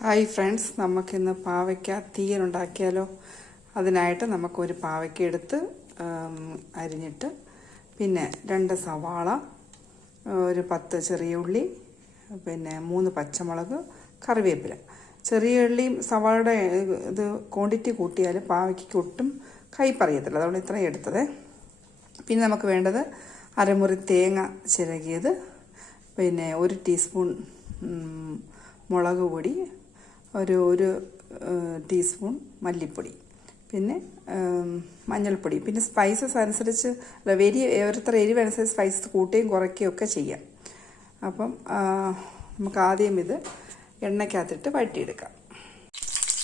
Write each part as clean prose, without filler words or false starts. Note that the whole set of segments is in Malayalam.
ഹായ് ഫ്രണ്ട്സ്, നമുക്കിന്ന് പാവയ്ക്ക തീയലുണ്ടാക്കിയാലോ. അതിനായിട്ട് നമുക്കൊരു പാവയ്ക്ക എടുത്ത് അരിഞ്ഞിട്ട്, പിന്നെ 2 സവാള, ഒരു 10 ചെറിയ ഉള്ളി, പിന്നെ 3 പച്ചമുളക്, കറിവേപ്പില. ചെറിയ ഉള്ളിയും സവാളയുടെ ഇത് ക്വാണ്ടിറ്റി കൂട്ടിയാൽ പാവയ്ക്ക് ഒട്ടും കയ്പറിയത്തില്ല, അതുകൊണ്ട് ഇത്രയും എടുത്തത്. പിന്നെ നമുക്ക് വേണ്ടത് അരമുറി തേങ്ങ ചിരകിയത്, പിന്നെ 1 ടീസ്പൂൺ മുളക് പൊടി, ഒരു ടീസ്പൂൺ മല്ലിപ്പൊടി, പിന്നെ മഞ്ഞൾപ്പൊടി. പിന്നെ സ്പൈസസ് അനുസരിച്ച് ഓരോരുത്തർ എരിവനുസരിച്ച് സ്പൈസസ് കൂട്ടുകയും കുറയ്ക്കുകയും ഒക്കെ ചെയ്യാം. അപ്പം നമുക്ക് ആദ്യം ഇത് എണ്ണയ്ക്കകത്തിട്ട് വഴറ്റിയെടുക്കാം.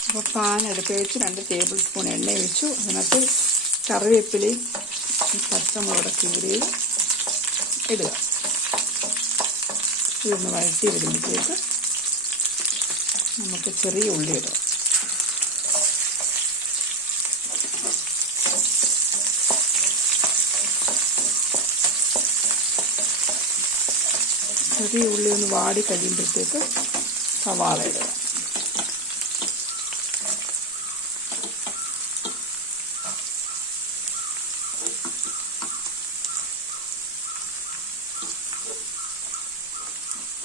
അപ്പോൾ പാൻ അടുപ്പ് വെച്ച് 2 ടേബിൾ സ്പൂൺ എണ്ണ ഒഴിച്ചു. അതിനകത്ത് കറിവേപ്പിലയും പച്ചമുളക് കീറിയും ഇടുക. ഇതൊന്ന് വഴറ്റി വരുമ്പോഴത്തേക്ക് നമുക്ക് ചെറിയ ഉള്ളി ഇടാം. ചെറിയ ഉള്ളി ഒന്ന് വാടി കഴിയുമ്പോഴത്തേക്ക് സവാള ഇടുക.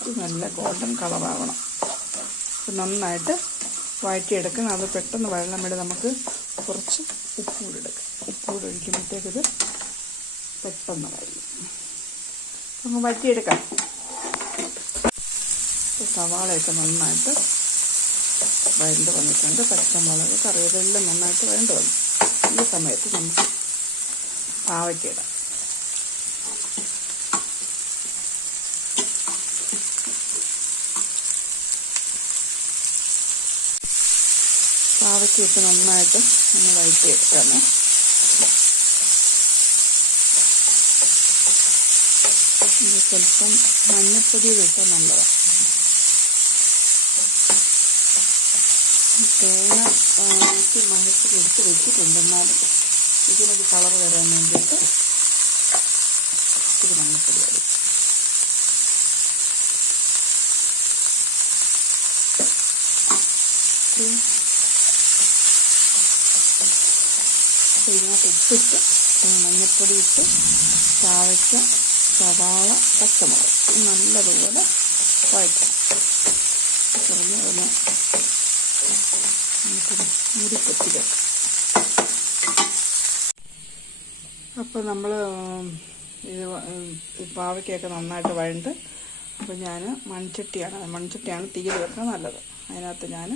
ഇത് നല്ല ഗോൾഡൻ കളറാവണം. നന്നായിട്ട് വഴറ്റിയെടുക്കണം. അത് പെട്ടെന്ന് വെള്ളം വിട്ട് നമുക്ക് കുറച്ച് ഉപ്പൂടെടുക്കാം. ഉപ്പൂടെ ഒഴിക്കുമ്പോഴത്തേക്കിത് പെട്ടെന്ന് കഴിയും. നമുക്ക് വഴറ്റിയെടുക്കാം. സവാളയൊക്കെ നന്നായിട്ട് വഴണ്ട് വന്നിട്ടുണ്ട്. പച്ചമുളക്, കറിവേപ്പില നന്നായിട്ട് വഴണ്ട് വന്നു. ഈ സമയത്ത് നമുക്ക് പാവയ്ക്ക ഇടാം. പാവയ്ക്കൊക്കെ നന്നായിട്ട് ഒന്ന് വഴറ്റിയെടുക്കാമേ. ഇത് സ്വല്പം മഞ്ഞപ്പൊടി ഇട്ടാൽ നല്ലതാണ്. തേങ്ങ മഞ്ഞപ്പൊടി എടുത്ത് വെച്ചിട്ടുണ്ട്, എന്നാലും ഇതിനൊരു കളർ വരാൻ വേണ്ടിയിട്ട് ഇത്തിരി മഞ്ഞപ്പൊടി അടി. ഇതിനകത്ത് ഉപ്പിട്ട് മഞ്ഞപ്പൊടി ഇട്ട് പാവയ്ക്ക, സവാള, പച്ചമുളക് നല്ലതുപോലെ വഴറ്റാം. കുറഞ്ഞ് ഒന്ന് നമുക്കൊരു മുറിക്കെത്തി വെക്കാം. അപ്പോൾ നമ്മൾ ഇത് പാവയ്ക്കൊക്കെ നന്നായിട്ട് വഴണ്ട്. അപ്പോൾ ഞാൻ മൺചട്ടിയാണ് തീയിൽ വെക്കാൻ നല്ലത്. അതിനകത്ത് ഞാൻ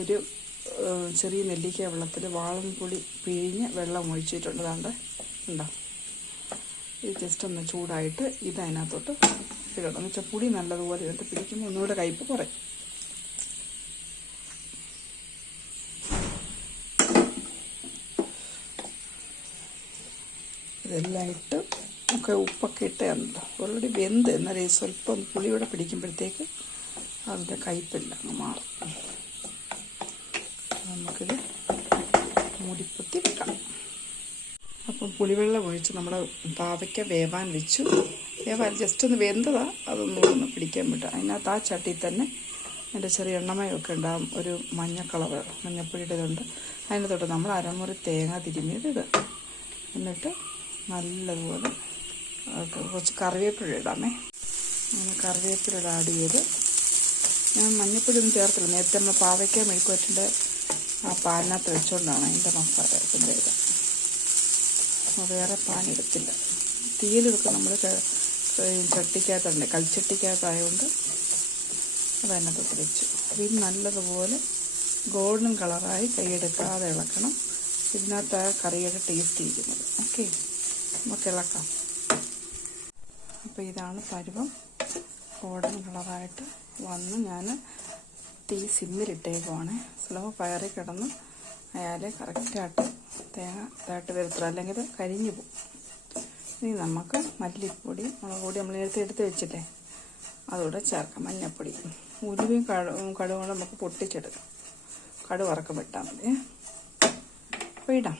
ഒരു ചെറിയ നെല്ലിക്ക വെള്ളത്തിൽ വാളൻപുളി പിഴിഞ്ഞ് വെള്ളം ഒഴിച്ചിട്ടുണ്ട്. അതാണ്ട് ഉണ്ടോ. ഇത് ജസ്റ്റ് ഒന്ന് ചൂടായിട്ട് ഇത് അതിനകത്തോട്ട് ഇടണം. എന്ന് വെച്ചാൽ പുളി നല്ലതുപോലെ ഇതിനകത്ത് പിടിക്കുമ്പോൾ ഒന്നുകൂടെ കയ്പ്പ് കുറയും. ഇതെല്ലാം ഇട്ട് ഒക്കെ ഉപ്പൊക്കെ ഇട്ടേണ്ടോ ഓൾറെഡി വെന്ത്. എന്നാലും സ്വല്പം പുളിയോടെ പിടിക്കുമ്പോഴത്തേക്ക് അതിൻ്റെ കയ്പ്പില്ല, അങ്ങ് മാറും. നമുക്കിത് മൂടിപ്പൊത്തി വെക്കാം. അപ്പം പുളിവെള്ളം ഒഴിച്ച് നമ്മൾ പാവയ്ക്ക വേവാൻ വെച്ചു. ജസ്റ്റ് ഒന്ന് വെന്തതാണ്, അതൊന്നും പിടിക്കാൻ പറ്റും. അതിനകത്ത് ആ ചട്ടിയിൽ തന്നെ അതിൻ്റെ ചെറിയ എണ്ണമയൊക്കെ ഉണ്ടാകും. ഒരു മഞ്ഞപ്പൊടിയുടെ ഇതുണ്ട്. അതിനകത്തോട്ട് നമ്മൾ അരമുറി തേങ്ങ തിരുമ്മിയത് ഇടുക. എന്നിട്ട് നല്ലതുപോലെ കുറച്ച് കറിവേപ്പില ഇടാമേ. അങ്ങനെ കറിവേപ്പില ആഡ് ചെയ്ത്, ഞാൻ മഞ്ഞപ്പൊടി ഒന്നും ചേർത്തില്ല. നേരത്തെ നമ്മൾ പാവയ്ക്ക മെഴുക്കുവരട്ടിൻ്റെ ആ പാനിനകത്ത് വെച്ചുകൊണ്ടാണ് അതിൻ്റെ മസാല ഇത്. വേറെ പാൻ എടുത്തില്ല. തീയിലൊക്കെ നമ്മൾ ചട്ടിക്കകത്തുണ്ട്, കൽച്ചട്ടിക്കകത്തായതുകൊണ്ട് അതതിനകത്ത് വെച്ചു. ഇത് നല്ലതുപോലെ ഗോൾഡൻ കളറായി കൈയെടുക്കാതെ ഇളക്കണം. ഇതിനകത്ത് ആ കറിയുടെ ടേസ്റ്റ് ഇരിക്കുന്നത്. ഓക്കെ, നമുക്ക് ഇളക്കാം. അപ്പോൾ ഇതാണ് പരുവം. ഗോൾഡൻ കളറായിട്ട് വന്ന് ഞാൻ തീ സിമ്മിലിട്ടേക്കുവാണ്. സ്ലോ ഫയറിൽ കിടന്ന് അയാളെ കറക്റ്റായിട്ട് തേങ്ങ ഇതായിട്ട് വരത്തില്ല, അല്ലെങ്കിൽ ഇത് കരിഞ്ഞു പോകും. ഇനി നമുക്ക് മല്ലിപ്പൊടി, മുളക് പൊടി നമ്മൾ നേരത്തെ എടുത്ത് വെച്ചില്ലേ, അതുകൂടെ ചേർക്കാം. മഞ്ഞൾപ്പൊടി, ഉലുവയും കടുകും നമുക്ക് പൊട്ടിച്ചെടുക്കാം. കടുക് വറക്കം ഇട്ടാൽ മതി. അപ്പോൾ ഇടാം.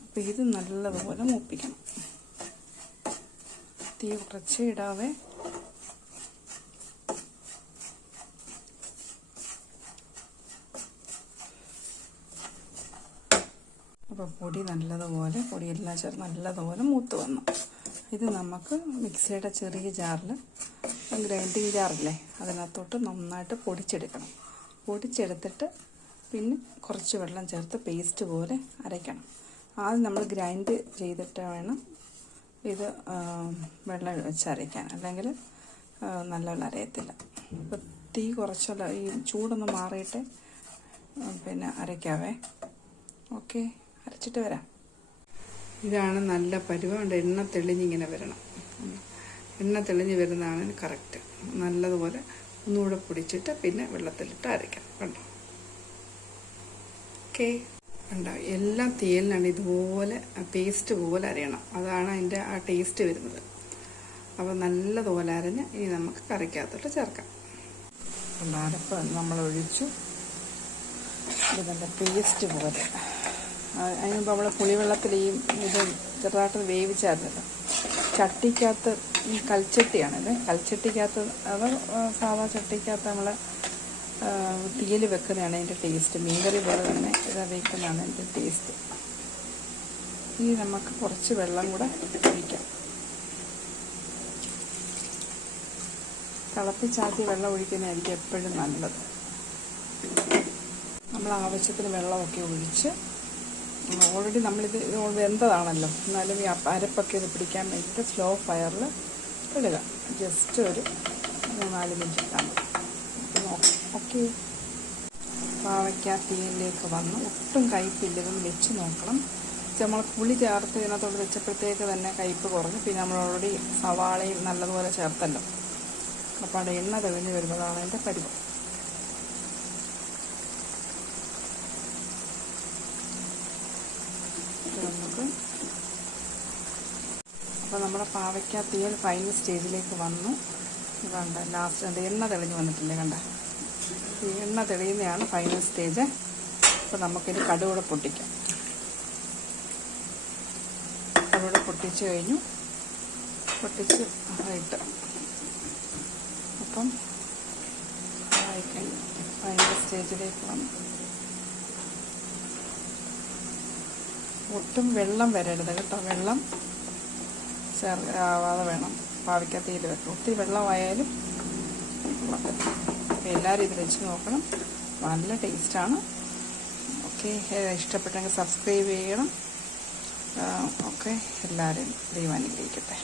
അപ്പോൾ ഇത് നല്ലതുപോലെ മൂപ്പിക്കണം. തീ കുറച്ച് ഇടാവേ. അപ്പോൾ പൊടി നല്ലതുപോലെ പൊടിയെല്ലാം ചേർത്ത് നല്ലതുപോലെ മൂത്ത് വന്നു. ഇത് നമുക്ക് മിക്സിയുടെ ചെറിയ ജാറിൽ, ഗ്രൈൻഡിങ് ജാറില്ലേ, അതിനകത്തോട്ട് നന്നായിട്ട് പൊടിച്ചെടുക്കണം. പൊടിച്ചെടുത്തിട്ട് പിന്നെ കുറച്ച് വെള്ളം ചേർത്ത് പേസ്റ്റ് പോലെ അരയ്ക്കണം. ആദ്യം നമ്മൾ ഗ്രൈൻഡ് ചെയ്തിട്ട് വേണം ഇത് വെള്ളം വെച്ച് അരയ്ക്കാൻ, അല്ലെങ്കിൽ നല്ലപോലെ അരയത്തില്ല. അപ്പോൾ തീ കുറച്ചല്ല, ഈ ചൂടൊന്ന് മാറിയിട്ട് പിന്നെ അരയ്ക്കാവേ. ഓക്കെ, അരച്ചിട്ട് വരാം. ഇതാണ് നല്ല പരുവം. എണ്ണ തെളിഞ്ഞിങ്ങനെ വരണം. എണ്ണ തെളിഞ്ഞ് വരുന്നതാണ് കറക്റ്റ്. നല്ലതുപോലെ ഒന്നുകൂടെ പൊടിച്ചിട്ട് പിന്നെ വെള്ളത്തിലിട്ട് അരയ്ക്കണം. കണ്ടോ? ഓക്കെ, കണ്ടോ? എല്ലാം തീയലിനാണ് ഇതുപോലെ പേസ്റ്റ് പോലെ അരയണം. അതാണ് അതിൻ്റെ ആ ടേസ്റ്റ് വരുന്നത്. അപ്പോൾ നല്ലതുപോലെ അരഞ്ഞ് ഇനി നമുക്ക് കറിക്കകത്തോട്ട് ചേർക്കാം. അരപ്പ് നമ്മൾ ഒഴിച്ചു. ഇത് നല്ല പേസ്റ്റ് പോലെ. അതിന് മുമ്പ് നമ്മൾ പുളിവെള്ളത്തിൽ ഈ ഇത് ചെറുതായിട്ട് വേവിച്ചായിരുന്നല്ലോ. ചട്ടിക്കകത്ത്, ഈ കൽച്ചട്ടിയാണിത്. കൽച്ചട്ടിക്കകത്ത്, അത് സാധാ ചട്ടിക്കകത്ത് നമ്മൾ തീയൽ വെക്കുന്നതാണ് അതിൻ്റെ ടേസ്റ്റ്. മീൻകറി പോലെ തന്നെ ഇത് വെക്കുന്നതാണ് അതിൻ്റെ ടേസ്റ്റ്. ഇനി നമുക്ക് കുറച്ച് വെള്ളം കൂടെ ഒഴിക്കാം. തിളപ്പിച്ചാത്തി വെള്ളം ഒഴിക്കുന്നതായിരിക്കും എപ്പോഴും നല്ലത്. നമ്മൾ ആവശ്യത്തിന് വെള്ളമൊക്കെ ഒഴിച്ച്, ഓൾറെഡി നമ്മളിത് വെന്തതാണല്ലോ, എന്നാലും ഈ അരപ്പൊക്കെ ഇത് പിടിക്കാൻ വേണ്ടിയിട്ട് സ്ലോ ഫയറിൽ ഇടുക. ജസ്റ്റ് ഒരു 4 മിനിറ്റ് ഇട്ടാൽ മതി. ഓക്കെ, പാവയ്ക്ക തീയിലേക്ക് വന്ന് ഒട്ടും കയ്പില്ല. ഇതൊന്ന് വെച്ച് നോക്കണം. നമ്മൾ പുളി ചേർത്ത് ഇതിനകത്തോട് വെച്ചപ്പോഴത്തേക്ക് തന്നെ കയ്പ്പ് കുറഞ്ഞു. പിന്നെ നമ്മൾ ഓൾറെഡി സവാളയും നല്ലതുപോലെ ചേർത്തല്ലോ. അപ്പോൾ അവിടെ എണ്ണ തെളിഞ്ഞ് വരുന്നതാണ് അതിൻ്റെ പരുവം. നമുക്ക് അപ്പോൾ നമ്മുടെ പാവയ്ക്ക തീയൽ ഫൈനൽ സ്റ്റേജിലേക്ക് വന്നു. കണ്ട ലാസ്റ്റ് എണ്ണ തെളിഞ്ഞ് വന്നിട്ടില്ലേ? കണ്ട, ഈ എണ്ണ തെളിയുന്നതാണ് ഫൈനൽ സ്റ്റേജ്. അപ്പോൾ നമുക്കിത് കടുകൂടെ പൊട്ടിക്കാം. കടുകൂടെ പൊട്ടിച്ച് കഴിഞ്ഞു. പൊട്ടിച്ച് ഇട്ട് അപ്പം ഫൈനൽ സ്റ്റേജിലേക്ക് വന്നു. ഒട്ടും വെള്ളം വരരുത് കേട്ടോ. വെള്ളം ആവാതെ വേണം പാവയ്ക്ക തീയിൽ വെക്കണം. ഒത്തിരി വെള്ളമായാലും എല്ലാവരും ഇത് വെച്ച് നോക്കണം. നല്ല ടേസ്റ്റാണ്. ഓക്കെ, ഇഷ്ടപ്പെട്ടെങ്കിൽ സബ്സ്ക്രൈബ് ചെയ്യണം. ഓക്കെ, എല്ലാവരും ദൈവം അനുഗ്രഹിക്കട്ടെ.